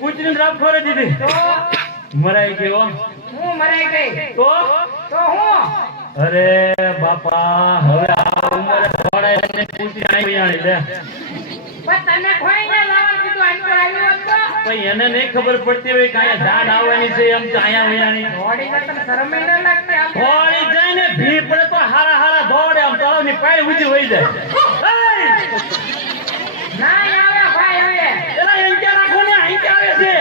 કૂતરીને રાપ ખોરે દીધી તો મરાઈ ગયો હું મરાઈ ગઈ તો હું અરે બાપા હવે આ ઉંમરે ઘોડાને કૂતરી આવી જાણી લે પણ તને ખોઈને લાવવાનું કીધું આની આવ્યો હતો ભાઈ એને નહીં ખબર પડતી હોય કે અહીંયા જાન આવવાની છે એમ તો અહીંયા વયાણી ઘોડી ને તને શરમ ન લાગતી આમ ઘોડી જાય ને ભી પડે તો હારા હારા દોડે આમ તળાવની પાણી ઊંચી વહી જાય ના આવે ભાઈ હવે એલા અહીંયા રાખો ને અહીંયા આવે છે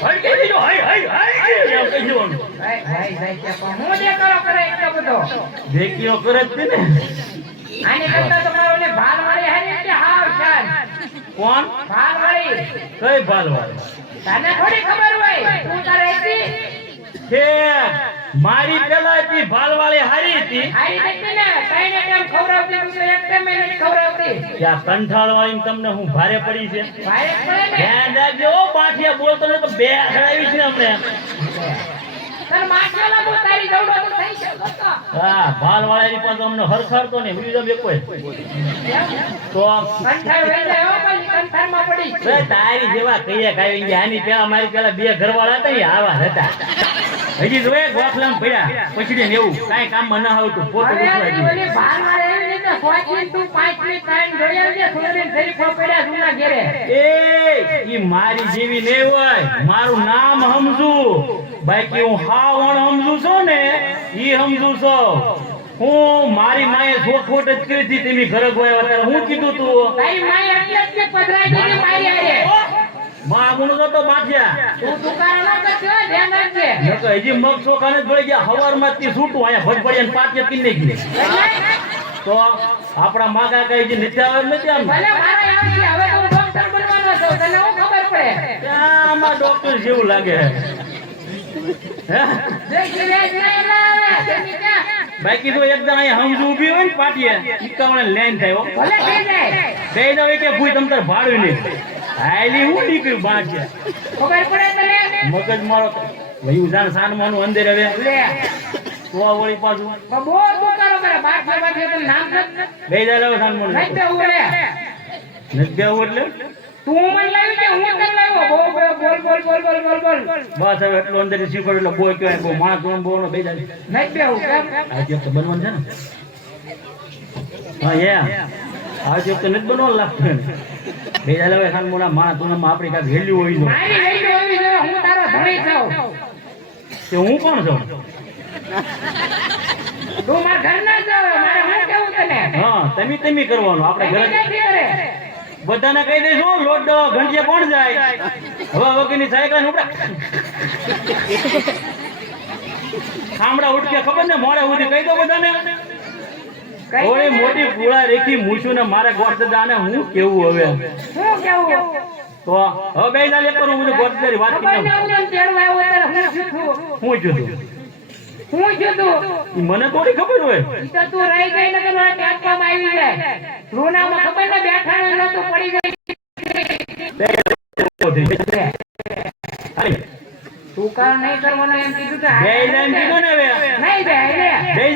હઈ કહી દીધો હઈ એમ કહી દેવાનું ભાઈ કે પણ હું જે કરો કરે એટલો બધો દેખીઓ કરે જ છે ને આની કરતા તો મારો ને ભાલ વાળી હે કે હાવ શાન કોણ ભાલ વાળી કઈ ભાલવાળ તને થોડી ખબર હોય તું તારે હતી કે મારી પેલા હતી ભાલવાળી હારી હતી હારી નથી ને કઈને કેમ ખવરાવતી તું તો એક ટાઈમ એને ખવરાવતી ત્યાં કંઠાળવાળી તમને હું ભારે પડી છે ભાઈ પડે ને ધ્યાન રાખજો ઓ બાઠિયા બોલતો ને તો બે ખડાવી છે અમને તને માથે લાગો તારી દવડો તો થઈ છે બતા હા ભાલવાળાની પાસે અમને હરખરતો ને બીજો બે કોઈ તો કંઠાળ વઈ જાય હો પછી કંઠાળમાં પડી બે તારી જેવા કઈએ કાઈ ગયા આની પેલા મારી પેલા બે ઘરવાળા હતા ને આવા હતા હજી જોએ ગોખલામ પડ્યા પછી ને એવું કાઈ કામમાં ન આવતું પોતું હવે ગુસવા ઓલી ભાલ વાળે એવી રીતે સોચી તું 5 મિનિટ ટાઈમ જોઈ આવજે સુરેન શરીફો પડ્યા જૂના ઘરે એ ઈ મારી જેવી નહીં હોય મારું નામ સમજુ બાકી હું હાવણ સમજુ છું ને ઈ સમજુ છું હું મારી માએ જોખોટ જ કરી હતી તમે ઘરે ગયા ત્યારે હું કીધું તું તારી માએ એટલે જ પધરાઈ દીધી મારી આરે માં ગુનો તો બાઠિયા તું દુકાન ન કરજો ધ્યાન રાખજે નકો હજી મગ ચોખાને જ ભળી ગયા હવારમાં થી છૂટું આયા ભટભડિયાને પાટિયા પીને ગઈ તો આપણા માગા કઈ જે નથી આવે નથી આમ ભલે મારા આવે છે હવે હું ડોક્ટર બનવાનો છું તને હું ખબર પડે આમાં ડોક્ટર જેવું લાગે હે જય શ્રી રામ લાવે બાકી તો એકદમ અહીંયા હમજુ ઊભી હોય ને પાટિયા ઈકાવણે લેન થાય હો ભલે થઈ જાય કઈ દવે કે ભૂઈ તમ તાર ભાડું નહીં હાલી હું નીકળ્યું બાંચ્યા ખબર પડે તને મગજ મારો વયું જાણ સાનમાનું અંદર હવે લે તો વળી પાછું બહુ દુકાનો કરે બાર બાર તને નામ બે જાય હવે સાનમાનું નહીં બે ઉલે નથી બેવું એટલે તું મને લાવી કે હું તને લાવ્યો બોલ બસ હવે એટલું અંદર શીખવાડ્યું એટલે બોય કહેવાય બહુ માણસ ગણ બોનો બે જાય નહીં બેવું કેમ આ જેમ તો બનવાનું છે ને હા આ જેમ તો નથી બનવાનું લાગતું ને બે જાય હવે સાનમાના માણસ તુનામાં આપણી કાંઈક વેલ્યુ હોવી જોઈએ મારી વેલ્યુ હોવી જોઈએ હું તારો ધણી છું કે હું કોણ છું તું મારા ઘર ના જાવ મારે હું કેવું તને હા તમે કરવાનું આપણે ઘરે નથી કરે બધાને કહી દઈશું લોટ ઘંટિયા કોણ જાય હવા વગરની સાયકલ ઉપડે ખામડા ઉઠકે ખબર ને મોડે સુધી કહી દો બધાને ઓય મોટી પૂળા રેખી મૂછું ને મારે ગોઠદાને હું કેવું હવે હું કેવું તો હવે બે જાલે પર હું ગોઠદારી વાત કરી હું જુદું મને થોડી ખબર હોય ઈ તો તું રહી ગઈ ને તને ટેકવામાં આવી જાય રૂનામાં ખબર ને બેઠા ને નતો પડી ગઈ તું કા નહીં કરવાનો એમ કીધું કે બે જાન કીધું ને હવે નહીં બે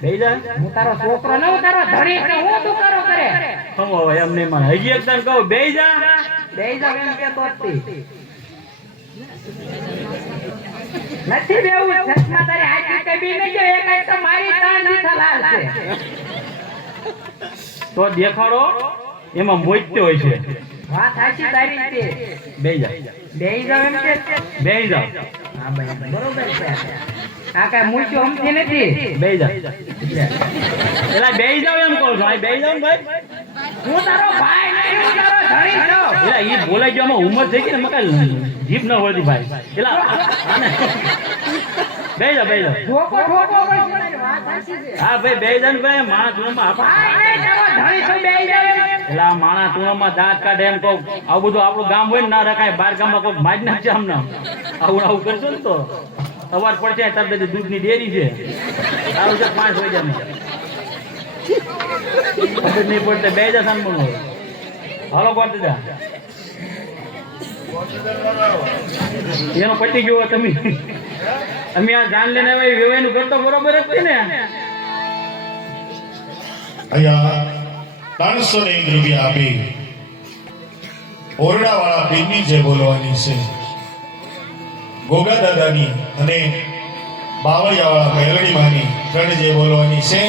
બે જા હું તારો છોકરો ન હું તારો ધણી છું હું તું કરો કરે હમ હવે એમ નહીં મને હજી એક તાર કહું બે જા એમ કેતો હતી નથી બેવું ચશ્મા તારી હાથી કે બી નઈ જો એક તો મારી તાણ દીઠા લાલ છે તો દેખાડો એમાં મોજતો હોય છે વાત સાચી તારી છે બે જા એમ કે બે જા હા ભાઈ બરોબર છે આ કઈ મૂછો હમતી નથી બે જા એલા બે જાવ એમ કહું છું આ બે જાવ ભાઈ હું તારો ભાઈ નહીં હું તારો ધણી છું એલા ઈ બોલાઈ ગયો આમાં ઉંમર થઈ ગઈ ને મકા જીભ ન વળતી ભાઈ એલા આને બે જા ઠોકો ભાઈ તારી વાત સાચી છે હા ભાઈ બે જા ને ભાઈ માણા તુણામાં ભાઈ નહીં તારો ધણી છું બે એલા માણા તુણામાં દાંત કાઢે એમ કહું આવું બધું આપણું ગામ હોય ને ના રખાય બાર ગામમાં કોઈ માજ નાખશે આમ ના આવું કરશો ને તો સવાર પડશે તરત જ દૂધની ડેરી છે આવું છે 5 વાગ્યા ખબર નહીં પડતે બે જા સાનમનો હાલો કોણ દીધા એનો પટી ગયો તમે અમે આ જાન લઈને આવે વેવાયનું કરતો બરોબર જ છે ને અહીંયા 301 રૂપિયા આપી ઓરડાવાળા પીરની જે બોલવાની છે, ગોગા દાદાની અને બાવળિયાવાળા મેલડી માની ત્રણ જે બોલવાની છે